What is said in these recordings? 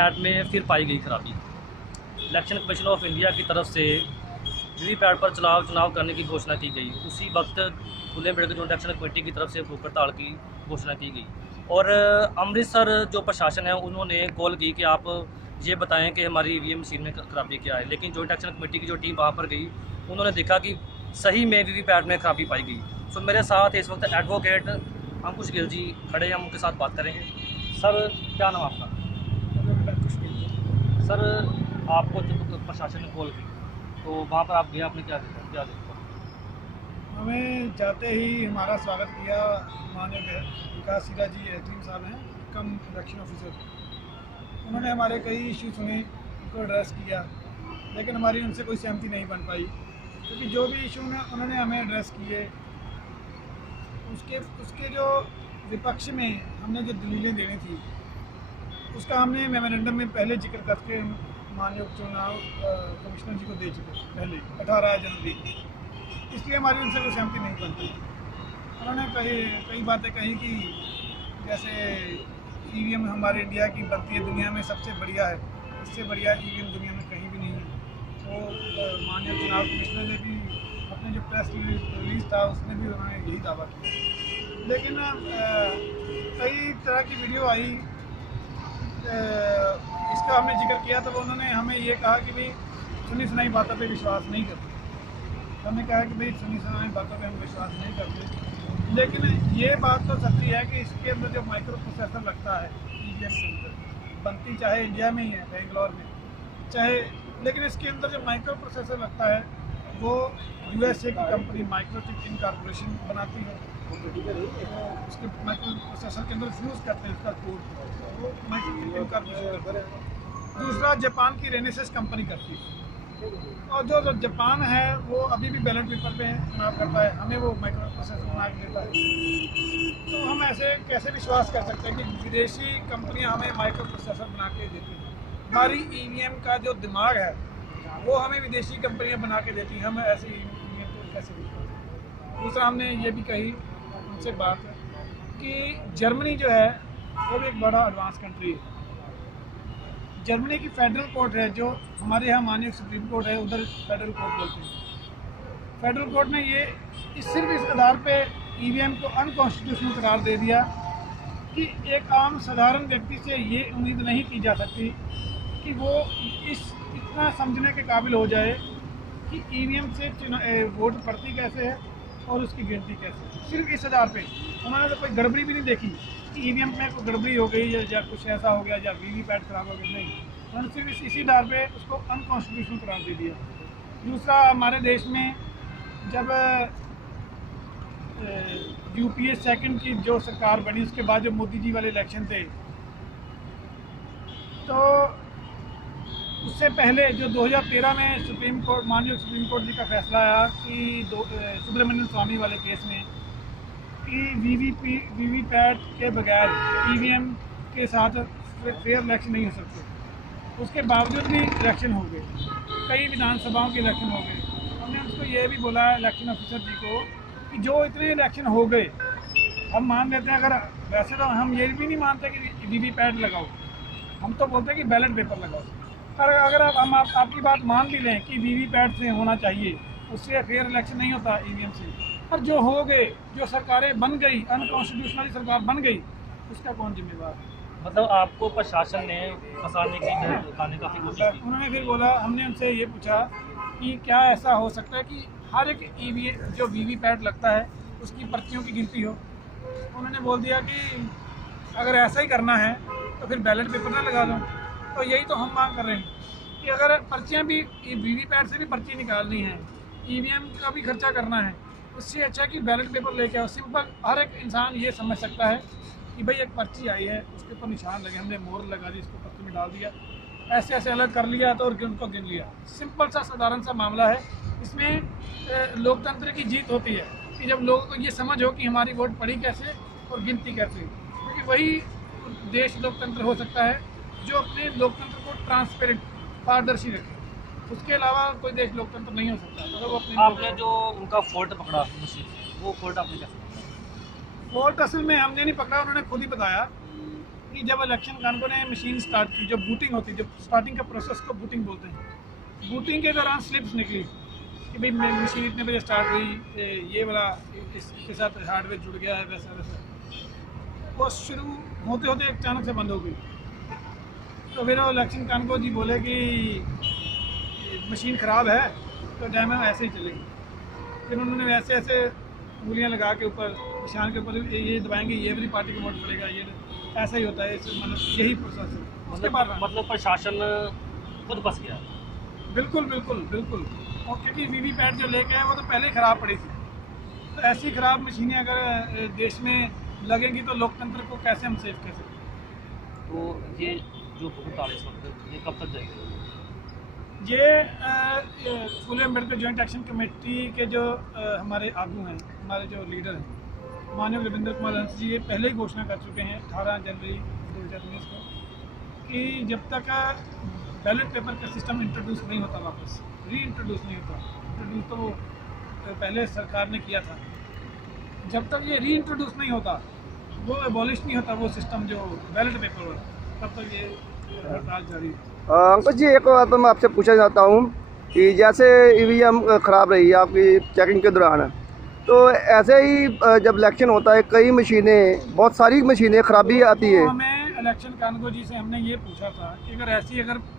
VVPAT में फिर पाई गई खराबी। इलेक्शन कमीशन ऑफ इंडिया की तरफ से वीवीपैट पर चुनाव करने की घोषणा की गई। उसी वक्त खुले मेडिकल जो इलेक्शन कमेटी की तरफ से भूख हड़ताल की घोषणा की गई और अमृतसर जो प्रशासन है उन्होंने कॉल की कि आप ये बताएं कि हमारी ईवीएम मशीन में खराबी क्या है। लेकिन जो इलेक्शन कमेटी की जो टीम वहाँ पर गई उन्होंने देखा कि सही में वीवीपैट में खराबी पाई गई। सो मेरे साथ इस वक्त एडवोकेट अंकुश गिल जी खड़े हैं, हम उनके साथ बात करेंगे। सर, क्या नाम आपका? सर, आपको जब प्रशासन ने कॉल की तो वहाँ पर आप गए, आपने क्या देखा? हमें जाते ही हमारा स्वागत किया माननीय विकास सीरा जी एसडीएम साहब हैं, कम इलेक्शन ऑफिसर। उन्होंने हमारे कई इशू सुने, उनको एड्रेस किया, लेकिन हमारी उनसे कोई सहमति नहीं बन पाई, क्योंकि जो भी इशू उन्होंने हमें एड्रेस किए उसके जो विपक्ष में हमने जो दलीलें देनी थी उसका हमने मेमोरेंडम में पहले जिक्र करके माननीय चुनाव कमिश्नर जी को दे चुके पहले 18 जनवरी। इसलिए हमारी उनसे कोई सहमति नहीं बनती। उन्होंने कई बातें कही कि जैसे ईवीएम हमारे इंडिया की बनती है, दुनिया में सबसे बढ़िया है, इससे बढ़िया ईवीएम दुनिया में कहीं भी नहीं है। तो माननीय चुनाव कमिश्नर ने भी अपने जो प्रेस रिलीज था उसमें भी उन्होंने यही दावा किया। लेकिन कई तरह की वीडियो आई, इसका हमने जिक्र किया तो उन्होंने हमें ये कहा कि भाई सुनी सुनाई बातों पे विश्वास नहीं करते। हमने कहा कि भाई सुनी सुनाई बातों पे हम विश्वास नहीं करते, लेकिन ये बात तो सच्ची है कि इसके अंदर जो माइक्रो प्रोसेसर लगता है ईवीएम के अंदर, बनती चाहे इंडिया में ही है, बेंगलोर में चाहे, लेकिन इसके अंदर जो माइक्रो प्रोसेसर लगता है वो यूएसए की कंपनी माइक्रोचिप इनकॉर्पोरेशन बनाती है। उसके माइक्रो प्रोसेसर के अंदर फ्यूज़ करते हैं उसका कोड, वो माइक्रोचिप इनकॉर्पोरेशन करते हैं। दूसरा जापान की रेनेसिस कंपनी करती है, और जो जापान है वो अभी भी बैलेट पेपर पे चुनाव करता है, हमें वो माइक्रो प्रोसेसर बना के देता है। तो हम ऐसे कैसे विश्वास कर सकते हैं कि विदेशी कंपनियां हमें माइक्रो प्रोसेसर बना के देती हैं? हमारी ईवीएम का जो दिमाग है वो हमें विदेशी कंपनियां बना के देती हैं, हम ऐसे ईवीएम को कैसे विश्वास? दूसरा हमने ये भी कही उनसे बात कि जर्मनी जो है वो भी एक बड़ा एडवांस कंट्री है। जर्मनी की फेडरल कोर्ट है, जो हमारे यहाँ माननीय सुप्रीम कोर्ट है उधर फेडरल कोर्ट बोलते हैं। फेडरल कोर्ट ने ये सिर्फ इस आधार पे ईवीएम को अनकॉन्स्टिट्यूशनल करार दे दिया कि एक आम साधारण व्यक्ति से ये उम्मीद नहीं की जा सकती कि वो इतना समझने के काबिल हो जाए कि ईवीएम से वोट पड़ती कैसे है और उसकी गिनती कैसे है। सिर्फ इस आधार पे उन्होंने तो कोई गड़बड़ी भी नहीं देखी कि ईवीएम में कोई गड़बड़ी हो गई या कुछ ऐसा हो गया या वीवीपैट खराब हो गया, नहीं, उन्होंने सिर्फ इसी आधार पे उसको अनकॉन्स्टिट्यूशनल करार दे दिया। दूसरा, हमारे देश में जब यूपीए सेकंड की जो सरकार बनी उसके बाद जो मोदी जी वाले इलेक्शन थे, तो उससे पहले जो 2013 में सुप्रीम कोर्ट माननीय सुप्रीम कोर्ट जी का फैसला आया कि सुब्रमण्यम स्वामी वाले केस में कि वीवीपैट के बगैर ईवीएम के साथ फेयर इलेक्शन नहीं हो सकते। उसके बावजूद भी इलेक्शन हो गए, कई विधानसभाओं के इलेक्शन हो गए। हमने उसको ये भी बोला इलेक्शन ऑफिसर जी को कि जो इतने इलेक्शन हो गए हम मान लेते हैं, अगर वैसे तो हम ये भी नहीं मानते कि वीवीपैट लगाओ, हम तो बोलते हैं कि बैलेट पेपर लगाओ। पर अगर हम आपकी बात मान भी लें कि वीवीपैट से होना चाहिए, उससे फेयर इलेक्शन नहीं होता ईवीएम से, पर जो हो गए, जो सरकारें बन गई, अनकॉन्स्टिट्यूशनली सरकार बन गई, उसका कौन जिम्मेवार है? मतलब आपको प्रशासन ने फंसाने की दिखाने का कोशिश की? उन्होंने फिर बोला, हमने उनसे ये पूछा कि क्या ऐसा हो सकता है कि हर एक ईवीएम जो वीवीपैट लगता है उसकी पर्चियों की गिनती हो? उन्होंने बोल दिया कि अगर ऐसा ही करना है तो फिर बैलेट पेपर ना लगा लो। तो यही तो हम मांग कर रहे हैं कि अगर पर्चियाँ भी वीवीपैट से भी पर्ची निकालनी है, ईवीएम का भी खर्चा करना है, उससे अच्छा कि बैलेट पेपर लेके आओ। सिंपल, हर एक इंसान ये समझ सकता है कि भाई एक पर्ची आई है, उसके ऊपर निशान लगे, हमने मोहर लगा दी, इसको पर्ची में डाल दिया, ऐसे ऐसे अलग कर लिया तो और उनको गिन लिया। सिंपल सा साधारण सा मामला है। इसमें लोकतंत्र की जीत होती है कि जब लोगों को ये समझ हो कि हमारी वोट पड़ी कैसे और गिनती कैसे, क्योंकि वही देश लोकतंत्र हो सकता है जो अपने लोकतंत्र को ट्रांसपेरेंट, पारदर्शी रखे। उसके अलावा कोई देश लोकतंत्र नहीं हो सकता। तो वो अपने आपने जो उनका फॉल्ट पकड़ा मशीन, वो फॉल्ट आपने कैसे पकड़ा? फॉल्ट असल में हमने नहीं पकड़ा, उन्होंने खुद ही बताया कि जब इलेक्शन कानून ने मशीन स्टार्ट की, जो बूटिंग होती है, जो स्टार्टिंग का प्रोसेस को बूटिंग बोलते हैं, बूटिंग के दौरान स्लिप्स निकली कि भाई मशीन इतने बजे स्टार्ट हुई, ये वाला इसके साथ हार्डवेयर जुड़ गया है, वैसा वैसा। वो शुरू होते होते अचानक से बंद हो गई। तो फिर वो इलेक्शन कानून जी बोले कि मशीन ख़राब है तो डैम ऐसे ही चलेगी। फिर उन्होंने वैसे ऐसे उंगलियां लगा के ऊपर निशान के ऊपर ये दबाएंगे, ये वाली पार्टी को वोट पड़ेगा, ये ऐसा ही होता है। मतलब यही प्रोसेस है। उसके बाद मतलब प्रशासन खुद फंस गया। बिल्कुल बिल्कुल बिल्कुल। और क्योंकि वीवीपैट जो लेके आए वो तो पहले ही ख़राब पड़ी थी, तो ऐसी ख़राब मशीनें अगर देश में लगेंगी तो लोकतंत्र को कैसे हम सेव कर सकते हैं। तो ये जो बहुत इस वक्त ये कब तक जाएगा? ये फुले अम्बेडकर जॉइंट एक्शन कमेटी के जो हमारे आगू हैं, हमारे जो लीडर हैं, माननीय रविंद्र कुमार हंस जी, ये पहले ही घोषणा कर चुके हैं 18 जनवरी 2019 को कि जब तक बैलेट पेपर का सिस्टम इंट्रोड्यूस नहीं होता, वापस री इंट्रोड्यूस नहीं होता, इंट्रोड्यूस तो वो पहले सरकार ने किया था, जब तक ये री इंट्रोड्यूस नहीं होता, वो एबॉलिश नहीं होता वो सिस्टम जो बैलेट पेपर वाला, तब तक ये हड़ताल जारी है। अंकुश जी, एक बात मैं आपसे पूछना चाहता हूँ कि जैसे ईवीएम ख़राब रही है आपकी चेकिंग के दौरान, तो ऐसे ही जब इलेक्शन होता है कई मशीनें, बहुत सारी मशीनें खराबी आती है। तो हमें इलेक्शन कानून जी से हमने ये पूछा था कि अगर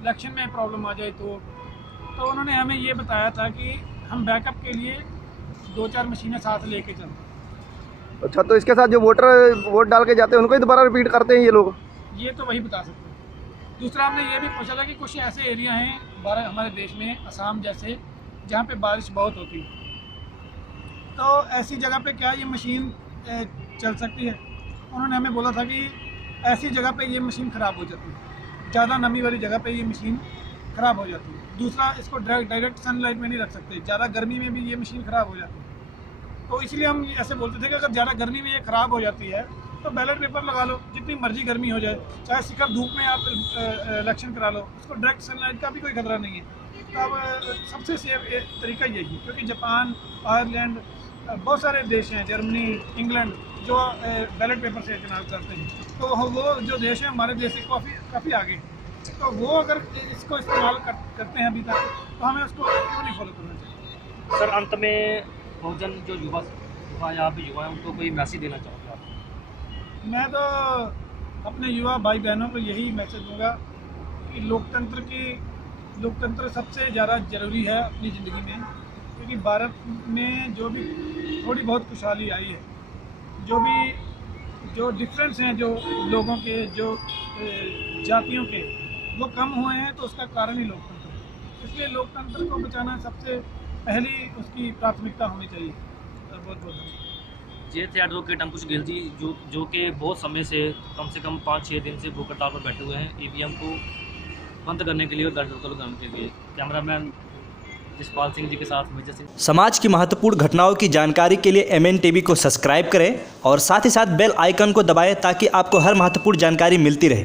इलेक्शन में प्रॉब्लम आ जाए तो उन्होंने हमें ये बताया था कि हम बैकअप के लिए 2-4 मशीनें साथ लेके चलते। अच्छा, तो इसके साथ जो वोट डाल के जाते हैं उनको ही दोबारा रिपीट करते हैं ये लोग? ये तो वही बता सकते हैं। दूसरा हमने ये भी पूछा था कि कुछ ऐसे एरिया हैं हमारे देश में, असम जैसे, जहाँ पे बारिश बहुत होती है, तो ऐसी जगह पे क्या ये मशीन चल सकती है? उन्होंने हमें बोला था कि ऐसी जगह पे ये मशीन ख़राब हो जाती है, ज़्यादा नमी वाली जगह पे ये मशीन ख़राब हो जाती है। दूसरा, इसको डायरेक्ट सनलाइट में नहीं रख सकते, ज़्यादा गर्मी में भी ये मशीन ख़राब हो जाती है। तो इसलिए हम ऐसे बोलते थे कि अगर ज़्यादा गर्मी में ये ख़राब हो जाती है तो बैलेट पेपर लगा लो, जितनी मर्जी गर्मी हो जाए, चाहे शिखर धूप में आप इलेक्शन करा लो, उसको डायरेक्ट सनलाइट का भी कोई खतरा नहीं है। तो अब सबसे सेफ तरीका यही है, क्योंकि जापान, आयरलैंड, बहुत सारे देश हैं, जर्मनी, इंग्लैंड, जो बैलेट पेपर से चुनाव करते हैं, तो वो जो देश है हमारे देश से काफ़ी आगे, तो वो अगर इसको इस्तेमाल करते हैं अभी तक, तो हमें उसको क्यों नहीं फॉलो करना चाहिए। सर, अंत में बहुजन जो युवा यहाँ पे युवा हैं उनको कोई मैसेज देना चाहूँगा? मैं तो अपने युवा भाई बहनों को यही मैसेज दूंगा कि लोकतंत्र सबसे ज़्यादा ज़रूरी है अपनी ज़िंदगी में, क्योंकि भारत में जो भी थोड़ी बहुत खुशहाली आई है, जो डिफरेंस हैं, जो लोगों के, जो जातियों के, वो कम हुए हैं, तो उसका कारण ही लोकतंत्र है। इसलिए लोकतंत्र को बचाना सबसे पहली उसकी प्राथमिकता होनी चाहिए। बहुत बहुत धन्यवाद। ये थे एडवोकेट अंकुश गिल जी, जो कि बहुत समय से कम 5-6 दिन से भूख हड़ताल पर बैठे हुए हैं ईवीएम को बंद करने के लिए और दर्ज करने के लिए। कैमरामैन जसपाल सिंह जी के साथ मेजर सिंह। समाज की महत्वपूर्ण घटनाओं की जानकारी के लिए MN टीवी को सब्सक्राइब करें और साथ ही साथ बेल आइकन को दबाएं ताकि आपको हर महत्वपूर्ण जानकारी मिलती रहे।